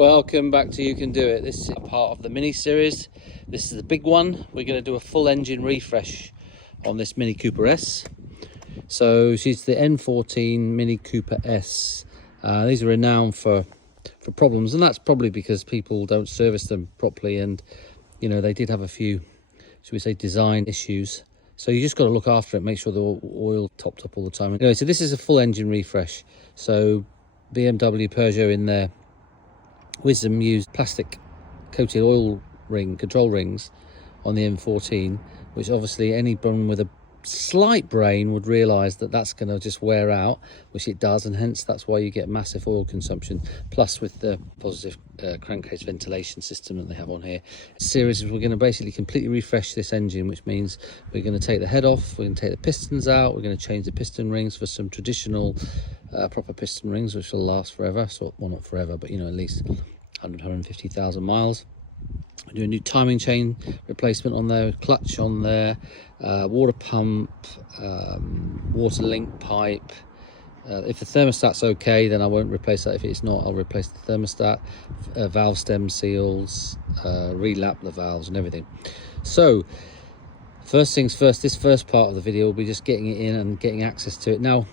Welcome back to You Can Do It. This is part of the mini series. This is the big one. We're going to do a full engine refresh on this Mini Cooper S. So she's the N14 Mini Cooper S. These are renowned for problems, and that's probably because people don't service them properly, and you know, they did have a few, should we say, design issues. So you just got to look after it, make sure the oil topped up all the time. Anyway, so this is a full engine refresh. So BMW, Peugeot in there, Wisdom used plastic coated oil ring control rings on the N14, which obviously anyone with a slight brain would realize that that's going to just wear out, which it does, and hence that's why you get massive oil consumption. Plus with the positive crankcase ventilation system that they have on here. Series, we're going to basically completely refresh this engine, which means we're going to take the head off, we're going to take the pistons out, we're going to change the piston rings for some traditional proper piston rings which will last forever. So, well, not forever, but you know, at least 150,000 miles. We do a new timing chain replacement on there, clutch on there, water pump, water link pipe. If the thermostat's okay, then I won't replace that. If it's not, I'll replace the thermostat, valve stem seals, relap the valves and everything. So first things first, this first part of the video will be just getting it in and getting access to it. Now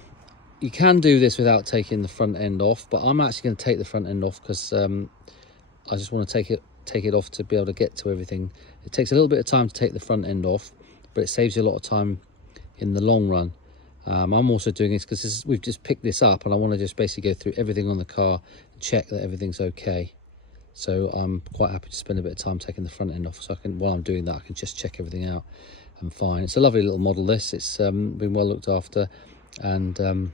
you can do this without taking the front end off, but I'm actually going to take the front end off because I just want to take it off to be able to get to everything. It takes a little bit of time to take the front end off, but it saves you a lot of time in the long run. I'm also doing this because we've just picked this up, and I want to just basically go through everything on the car and check that everything's okay. So I'm quite happy to spend a bit of time taking the front end off, so I can, while I'm doing that, I can just check everything out and fine. It's a lovely little model, this. It's been well looked after, and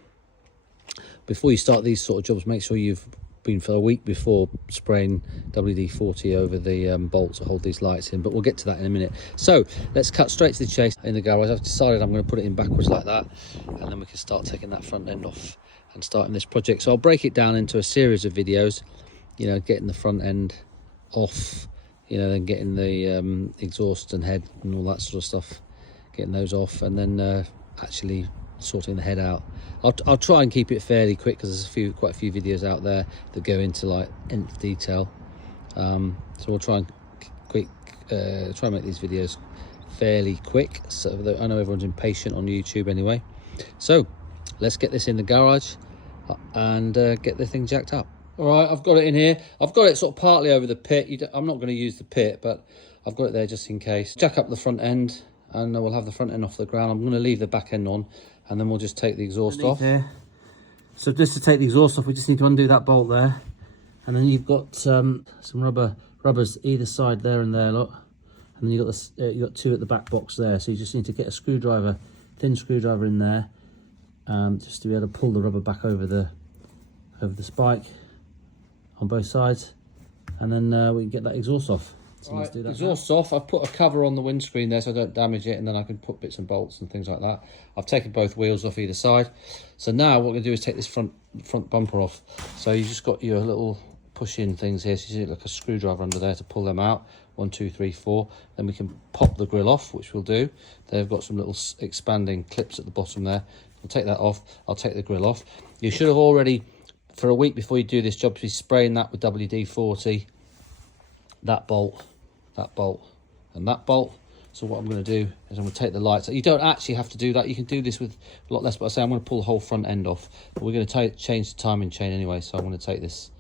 before you start these sort of jobs, make sure you've been for a week before spraying WD-40 over the bolts to hold these lights in, but we'll get to that in a minute. So let's cut straight to the chase. In the garage, I've decided I'm going to put it in backwards like that, and then we can start taking that front end off and starting this project. So I'll break it down into a series of videos, you know, getting the front end off, you know, then getting the exhaust and head and all that sort of stuff, getting those off, and then actually sorting the head out. I'll try and keep it fairly quick because there's quite a few videos out there that go into like nth detail. So we'll try and make these videos fairly quick. So I know everyone's impatient on YouTube anyway. So let's get this in the garage and get the thing jacked up. All right, I've got it in here. I've got it sort of partly over the pit. I'm not going to use the pit, but I've got it there just in case. Jack up the front end, and we'll have the front end off the ground. I'm going to leave the back end on, and then we'll just take the exhaust off. There. So just to take the exhaust off, we just need to undo that bolt there, and then you've got some rubbers either side there and there, look, and then you've got you got two at the back box there. So you just need to get a screwdriver, thin screwdriver in there, just to be able to pull the rubber back over the spike on both sides, and then we can get that exhaust off. So let's do that. Exhaust off. I've put a cover on the windscreen there so I don't damage it, and then I can put bits and bolts and things like that. I've taken both wheels off either side. So now what we're going to do is take this front bumper off. So you just got your little push-in things here. So you see like a screwdriver under there to pull them out. 1, 2, 3, 4. Then we can pop the grill off, which we'll do. They've got some little expanding clips at the bottom there. We'll take that off. I'll take the grill off. You should have already, for a week before you do this job, be spraying that with WD-40. That bolt, and that bolt. So what I'm going to do is I'm going to take the lights. You don't actually have to do that. You can do this with a lot less, but I say I'm going to pull the whole front end off. But we're going to change the timing chain anyway, so I'm going to take this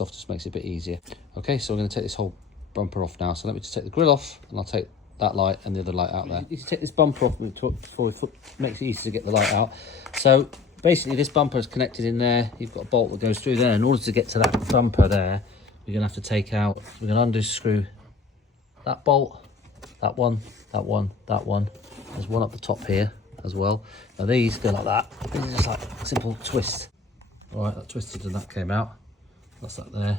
off, just makes it a bit easier. Okay, so we're going to take this whole bumper off now. So let me just take the grill off, and I'll take that light and the other light out there. You take this bumper off before it makes it easy to get the light out. So basically this bumper is connected in there. You've got a bolt that goes through there. In order to get to that bumper there, we're going to have to take out, we're going to unscrew that bolt, that one. There's one up the top here as well. Now these go like that. These are just like a simple twist. All right, that twisted and that came out. That's that there.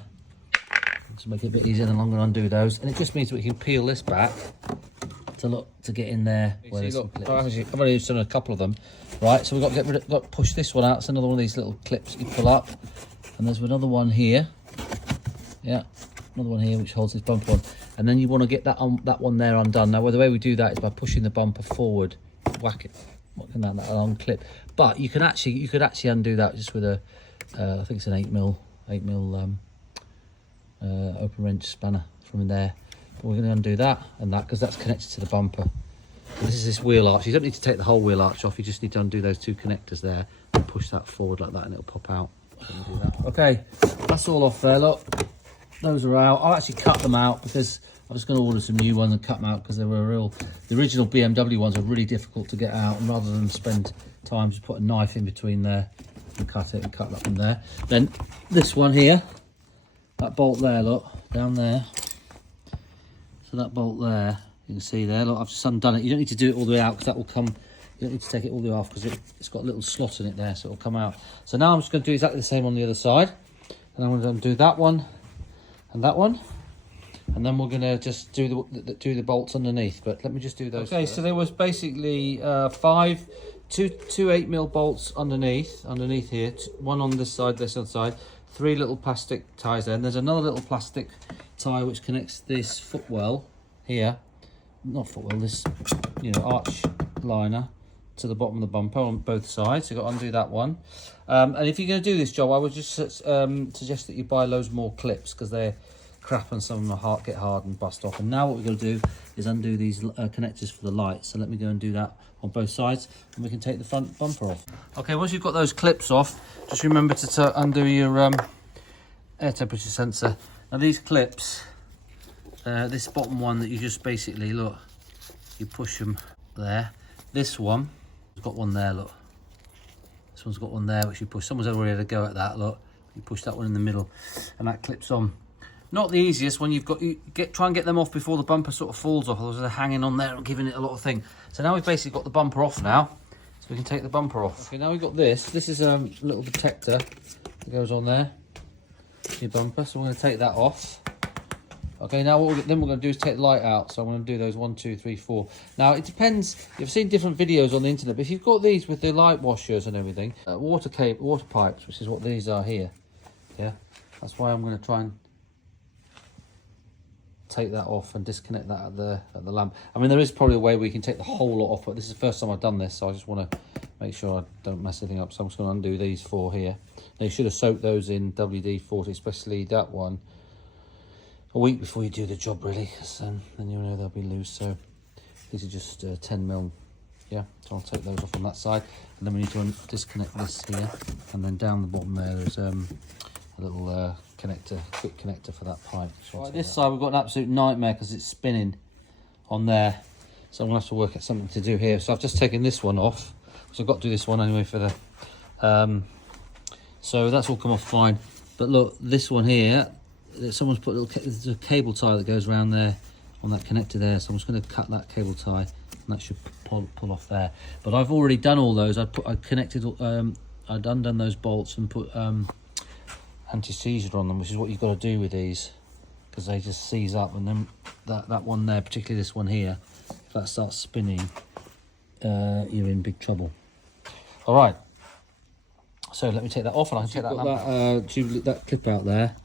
To make it a bit easier, then I'm going to undo those. And it just means that we can peel this back to get in there. Where I've only done a couple of them. Right, so we've got to push this one out. It's another one of these little clips you pull up. And there's another one here. Yeah, another one here which holds this bumper on, and then you want to get that one there undone. Now, the way we do that is by pushing the bumper forward, whacking that unclip. But you could actually undo that just with a, I think it's an 8mm open wrench spanner from there. But we're going to undo that and that because that's connected to the bumper. And this is this wheel arch. You don't need to take the whole wheel arch off. You just need to undo those two connectors there and push that forward like that, and it'll pop out. Do that. Okay, that's all off there. Look, those are out. I'll actually cut them out because I was going to order some new ones and cut them out because they were the original BMW ones are really difficult to get out, and rather than spend time, just put a knife in between there and cut it and cut that from there. Then this one here, that bolt there, look, down there. So that bolt there, you can see there, look, I've just undone it. You don't need to do it all the way out because that will come, you don't need to take it all the way off because it's got a little slot in it there, so it'll come out. So now I'm just going to do exactly the same on the other side. And I'm going to undo that one and that one. And then we're going to just do the bolts underneath. But let me just do those. Okay, first. So there was basically two 8mm bolts underneath here. One on this side, this other side. 3 little plastic ties there. And there's another little plastic tie which connects this footwell here. Not footwell, this, you know, arch liner to the bottom of the bumper on both sides. So you've got to undo that one. And if you're going to do this job, I would just suggest that you buy loads more clips because they're crap and some of them get hard and bust off. And now what we're going to do is undo these connectors for the lights. So let me go and do that on both sides and we can take the front bumper off. Okay, once you've got those clips off, just remember to undo your air temperature sensor. Now these clips, this bottom one that you just basically, look, you push them there. This one has got one there, look. This one's got one there which you push. Someone's already had a go at that, look. You push that one in the middle and that clips on. Not the easiest when try and get them off before the bumper sort of falls off, otherwise they're hanging on there and giving it a lot of thing. So now we've basically got the bumper off now, so we can take the bumper off. Okay, now we've got this. This is a little protector that goes on there, your bumper. So we're going to take that off. Okay, now what we're going to do is take the light out. So I'm going to do those 1, 2, 3, 4. Now it depends. You've seen different videos on the internet, but if you've got these with the light washers and everything, water pipes, which is what these are here. Yeah, that's why I'm going to try and take that off and disconnect that at the lamp. I mean, there is probably a way we can take the whole lot off, but this is the first time I've done this, so I just want to make sure I don't mess anything up. So I'm just going to undo these 4 here. Now you should have soaked those in WD-40, especially that one, a week before you do the job, really, because then you know they'll be loose. So these are just 10mm. Yeah, so I'll take those off on that side, and then we need to disconnect this here, and then down the bottom there's a little quick connector for that pipe. So right, this side we've got an absolute nightmare because it's spinning on there, so I'm gonna have to work out something to do here. So I've just taken this one off, so I've got to do this one anyway for the so that's all come off fine. But look, this one here, someone's put there's a cable tie that goes around there on that connector there, so I'm just going to cut that cable tie and that should pull off there. But I've already done all those. I'd undone those bolts and put anti-seizure on them, which is what you've got to do with these, because they just seize up, and then that one there, particularly this one here, if that starts spinning, you're in big trouble. All right, so let me take that off, and I can take that clip out there.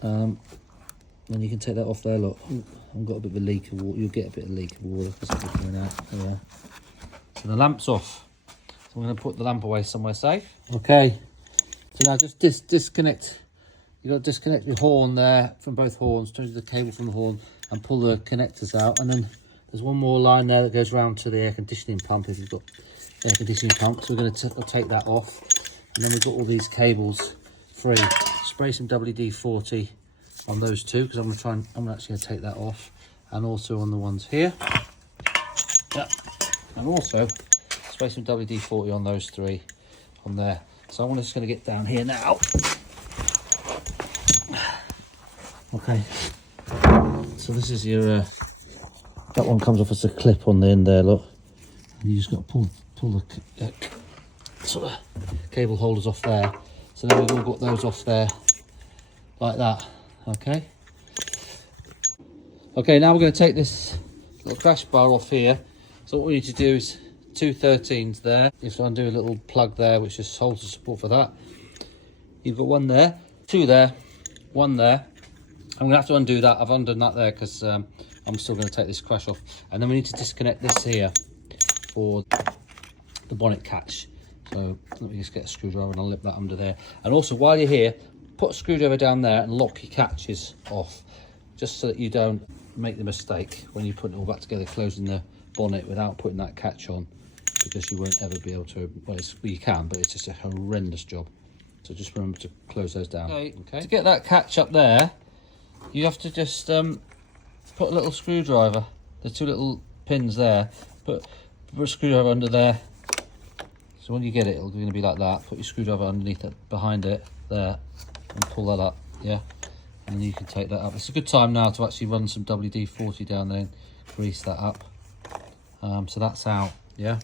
Then you can take that off there. Look, I've got a bit of a leak of water. You'll get a bit of leak of water because it's coming out. There. So the lamp's off. So I'm going to put the lamp away somewhere safe. Okay. So now just disconnect. You've got to disconnect your horn there from both horns, change the cable from the horn and pull the connectors out. And then there's one more line there that goes round to the air conditioning pump if you've got air conditioning pump. So we're going to take that off. And then we've got all these cables free. Spray some WD-40 on those two because I'm actually going to take that off. And also on the ones here. Yep. And also spray some WD-40 on those 3 on there. So I'm just going to get down here now. Okay. So this is your, that one comes off as a clip on the end there, look. And you just got to pull the sort of cable holders off there. So then we've all got those off there, like that, okay? Okay, now we're going to take this little crash bar off here. So what we need to do is 2 13s there. You have to undo a little plug there which just holds the support for that. You've got 1 there, 2 there, 1 there. I'm going to have to undo that. I've undone that there because I'm still going to take this crash off. And then we need to disconnect this here for the bonnet catch. So let me just get a screwdriver and I'll lip that under there. And also while you're here, put a screwdriver down there and lock your catches off, just so that you don't make the mistake when you put it all back together, closing the bonnet without putting that catch on, because you won't ever be able to, well you can, but it's just a horrendous job. So just remember to close those down. Okay. To get that catch up there, you have to just put a little screwdriver, the two little pins there, put a screwdriver under there. So when you get it, it's going to be like that. Put your screwdriver underneath it, behind it, there, and pull that up, yeah? And then you can take that up. It's a good time now to actually run some WD-40 down there and grease that up. So that's out, yeah?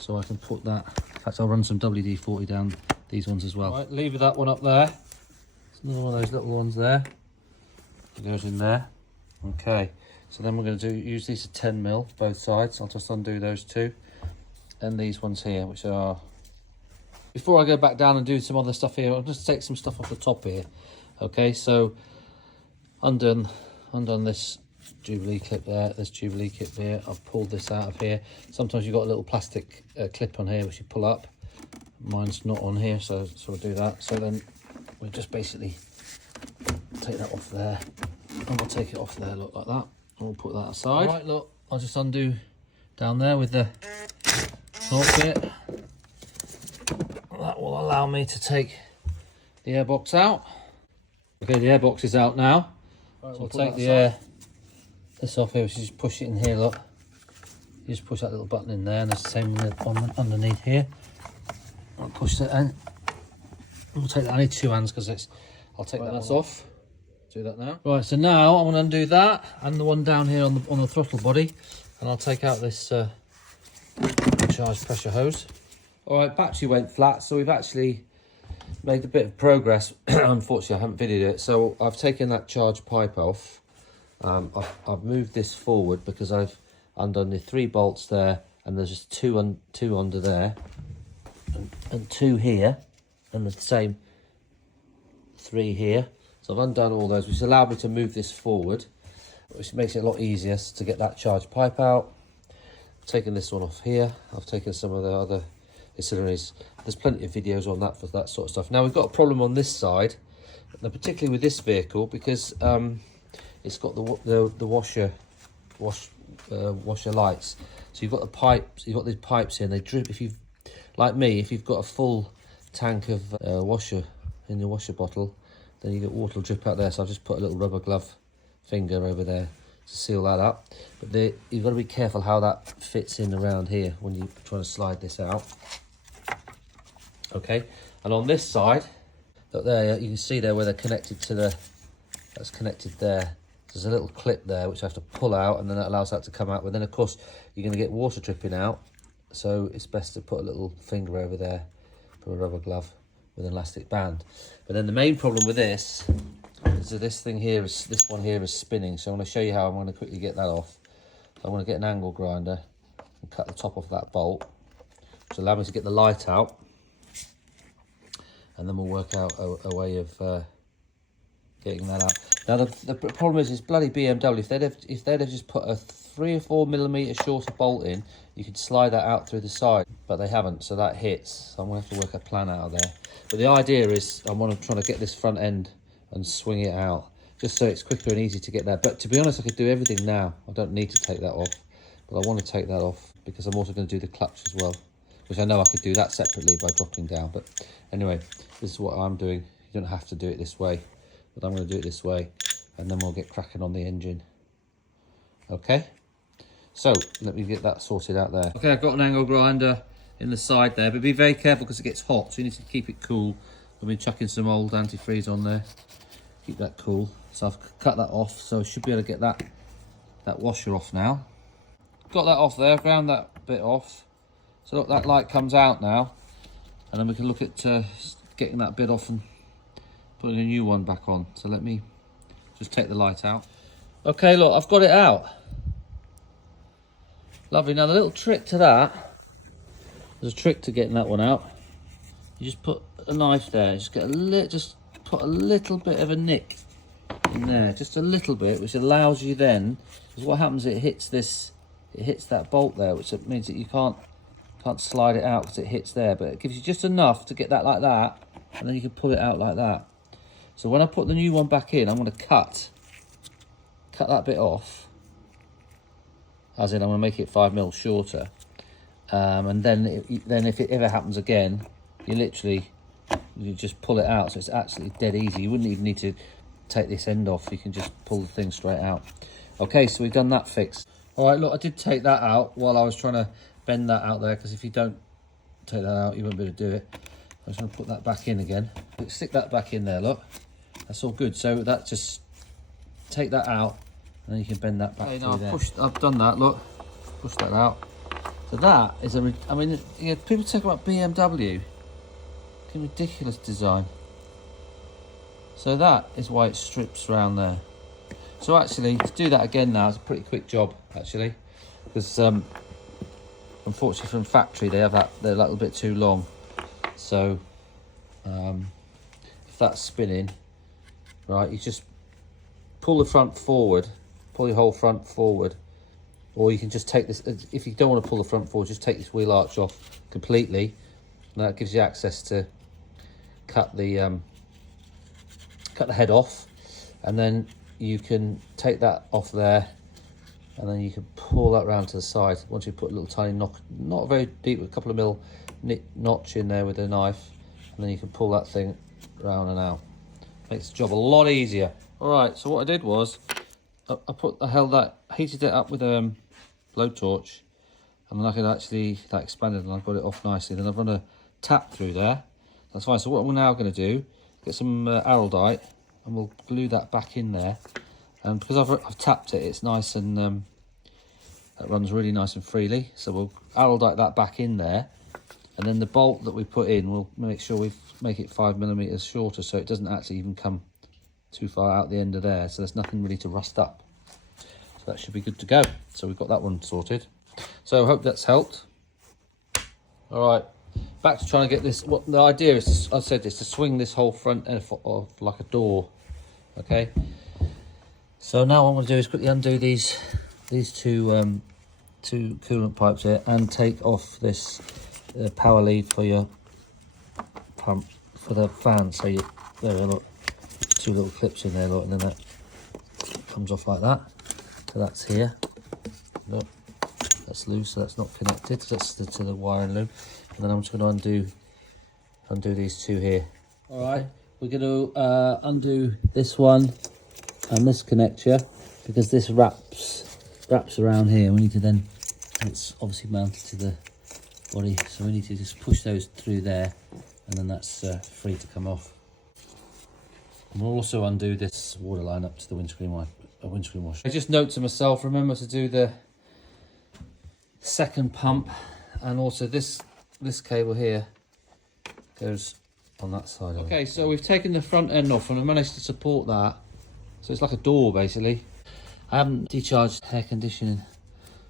So I can put that, in fact I'll run some WD-40 down these ones as well. Right, leave that one up there. It's another one of those little ones there. It goes in there. Okay, so then we're going to use these at 10mm, both sides. I'll just undo those two. And these ones here, which are... Before I go back down and do some other stuff here, I'll just take some stuff off the top here. Okay, so undone this Jubilee clip there, this Jubilee clip there. I've pulled this out of here. Sometimes you've got a little plastic clip on here which you pull up. Mine's not on here, so we'll do that. So then we'll just basically take that off there, and we'll take it off there, look, like that, and we'll put that aside. Right, look, I'll just undo down there with the top bit. That will allow me to take the airbox out. Okay, the airbox is out now. Right, so we'll take the this off here, which is just push it in here, look. You just push that little button in there, and it's the same one underneath here. I'll push that in. We'll take that, I need two hands because I'll take that off. Do that now. Right, so now I'm going to undo that and the one down here on the throttle body, and I'll take out this charged pressure hose. All right, battery went flat, so we've actually made a bit of progress. Unfortunately, I haven't videoed it, so I've taken that charge pipe off. I've moved this forward because I've undone the 3 bolts there, and there's just two under there, and 2 here, and the same 3 here. So I've undone all those, which allowed me to move this forward, which makes it a lot easier to get that charge pipe out. I've taken this one off here. I've taken some of the other auxiliaries. There's plenty of videos on that for that sort of stuff. Now we've got a problem on this side, particularly with this vehicle, because it's got the washer lights. So you've got the pipes. You've got these pipes here, and they drip. If you've, like me, if you've got a full tank of washer in your washer bottle, then you get water will drip out there. So I've just put a little rubber glove finger over there to seal that up. But you've got to be careful how that fits in around here when you're trying to slide this out. Okay, and on this side, look there, you can see there where they're connected to that's connected there. There's a little clip there which I have to pull out, and then that allows that to come out. But then of course you're going to get water dripping out, so it's best to put a little finger over there, put a rubber glove with an elastic band. But then the main problem with this is that this one here is spinning. So I'm going to show you how I'm going to quickly get that off. So I'm going to get an angle grinder and cut the top off that bolt, which will allow me to get the light out, and then we'll work out a way of getting that out. Now the problem is bloody BMW. If they'd have just put a 3 or 4 millimeter shorter bolt in, you could slide that out through the side, but they haven't, so that hits. So I'm gonna have to work a plan out of there. But the idea is I'm trying to get this front end and swing it out, just so it's quicker and easier to get that. But to be honest, I could do everything now. I don't need to take that off, but I want to take that off because I'm also going to do the clutch as well, which I know I could do that separately by dropping down. But anyway, this is what I'm doing. You don't have to do it this way, but I'm going to do it this way, and then we'll get cracking on the engine. Okay, so let me get that sorted out there. Okay, I've got an angle grinder in the side there, but be very careful because it gets hot, so you need to keep it cool. I've been chucking some old antifreeze on there, keep that cool. So I've cut that off, so I should be able to get that washer off now. Got that off there, ground that bit off. So look, that light comes out now, and then we can look at getting that bit off and putting a new one back on. So let me just take the light out. Okay, look, I've got it out. Lovely. Now the little trick to that, there's a trick to getting that one out. You just put a knife there, just put a little bit of a nick in there, just a little bit, which allows you then, because what happens, it hits that bolt there, which means that you can't slide it out because it hits there, but it gives you just enough to get that like that, and then you can pull it out like that. So when I put the new one back in, I'm going to cut that bit off, as in I'm going to make it 5mm shorter, and then if it ever happens again, you just pull it out. So it's absolutely dead easy. You wouldn't even need to take this end off. You can just pull the thing straight out. Okay, so we've done that fix. All right, look, I did take that out while I was trying to bend that out there, because if you don't take that out, you won't be able to do it. I'm just going to put that back in again. Stick that back in there, look. That's all good. So that just take that out, and then you can bend that back through there. I've done that, look. Push that out. So that is I mean, people talk about BMW. It's a ridiculous design. So that is why it strips around there. So actually, to do that again now, it's a pretty quick job, actually. Because unfortunately from factory, they're a little bit too long. So if that's spinning, right, you just pull the front forward, pull your whole front forward, or you can just take this, if you don't want to pull the front forward, just take this wheel arch off completely, and that gives you access to cut the head off, and then you can take that off there, and then you can pull that round to the side. Once you put a little tiny not very deep, a couple of mil notch in there with a knife, and then you can pull that thing round and out. Makes the job a lot easier. All right, so what I did was I heated it up with a blowtorch, and then I could actually, that expanded and I got it off nicely. Then I've run a tap through there. That's fine. So what we're now going to do, get some araldite, and we'll glue that back in there. And because I've tapped it, it's nice and that runs really nice and freely. So we'll araldite that back in there, and then the bolt that we put in, we'll make sure we make it 5mm shorter, so it doesn't actually even come too far out the end of there. So there's nothing really to rust up. So that should be good to go. So we've got that one sorted. So I hope that's helped. All right, back to trying to get this. What the idea is, I said, is to swing this whole front end off like a door. Okay. So now what I'm going to do is quickly undo these two coolant pipes here, and take off this power lead for your pump for the fan. So there, look, two little clips in there, look, and then that comes off like that. So that's here. Look, that's loose, so that's not connected. That's to the wiring loop. And then I'm just going to undo these two here. All right, we're going to undo this one and this connector, because this wraps around here. We need to then, it's obviously mounted to the body, so we need to just push those through there, and then that's free to come off. And we'll also undo this water line up to the windscreen washer. I just note to myself, remember to do the second pump, and also this cable here goes on that side. Okay, so we've taken the front end off, and I've managed to support that. So it's like a door, basically. I haven't decharged air conditioning,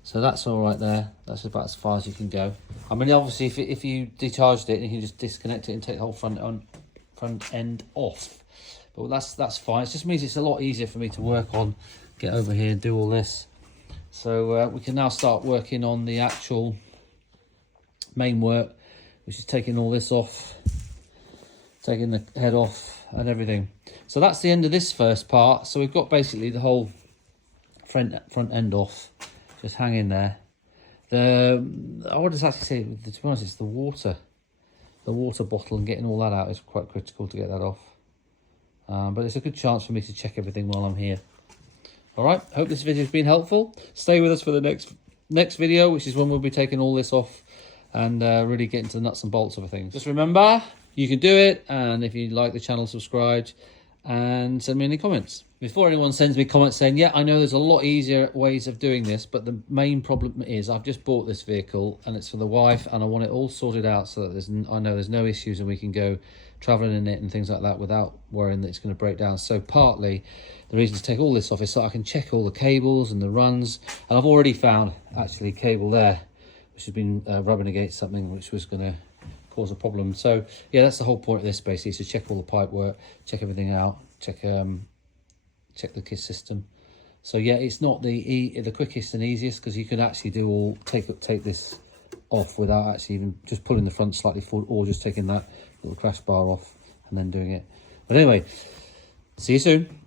so that's all right there. That's about as far as you can go. I mean, obviously, if you decharged it, you can just disconnect it and take the whole front end off. But that's fine. It just means it's a lot easier for me to work on, get over here and do all this. So we can now start working on the actual main work, which is taking all this off, taking the head off and everything. So that's the end of this first part. So we've got basically the whole front end off, just hanging there. I would just actually say, to be honest, it's the water bottle, and getting all that out is quite critical to get that off. But it's a good chance for me to check everything while I'm here. All right, hope this video has been helpful. Stay with us for the next video, which is when we'll be taking all this off and really getting to the nuts and bolts of things. Just remember, you can do it, and if you like the channel, subscribe and send me any comments. Before anyone sends me comments saying, yeah, I know there's a lot easier ways of doing this, but the main problem is I've just bought this vehicle and it's for the wife, and I want it all sorted out so that I know there's no issues and we can go traveling in it and things like that without worrying that it's going to break down. So partly the reason to take all this off is so I can check all the cables and the runs, and I've already found actually a cable there which has been rubbing against something which was going to cause a problem. So yeah, that's the whole point of this, basically, is to check all the pipe work, check everything out, check the KISS system. So yeah, it's not the quickest and easiest, because you can actually do take this off without actually even just pulling the front slightly forward, or just taking that little crash bar off and then doing it. But anyway, See you soon.